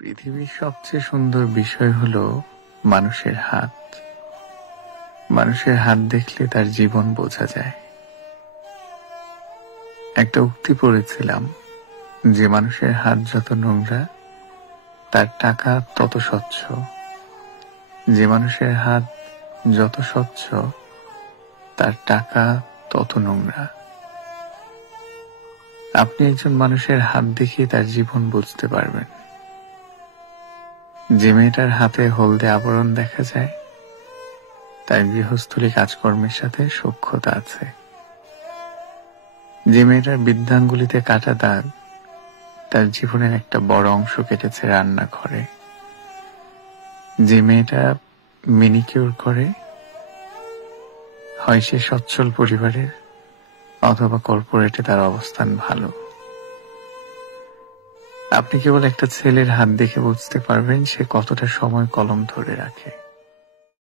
পৃথিবীর সবচেয়ে সুন্দর বিষয় হলো মানুষের হাত। মানুষের হাত দেখলে তার জীবন বোঝা যায়। একটা উক্তি পড়েছিলাম যে মানুষের হাত যত নোংরা তার টাকা তত স্বচ্ছ, যে মানুষের হাত যত স্বচ্ছ তার টাকা তত নোংরা। আপনি একজন মানুষের হাত দেখে তার জীবন বুঝতে পারবেন। যে মেয়েটার হাতে হলদে আবরণ দেখা যায় তার গৃহস্থলী কাজকর্মের সাথে সখ্যতা আছে। যে মেয়েটার বৃদ্ধাঙ্গুলিতে কাটা দাগ তার জীবনের একটা বড় অংশ কেটেছে রান্নাঘরে। যে মেয়েটা মিনিকিউর করে হয় সে সচ্ছল পরিবারের অথবা কর্পোরেটে তার অবস্থান ভালো। আপনি কেবল একটা ছেলের হাত দেখে বুঝতে পারবেন সে কতটা সময় কলম ধরে রাখে।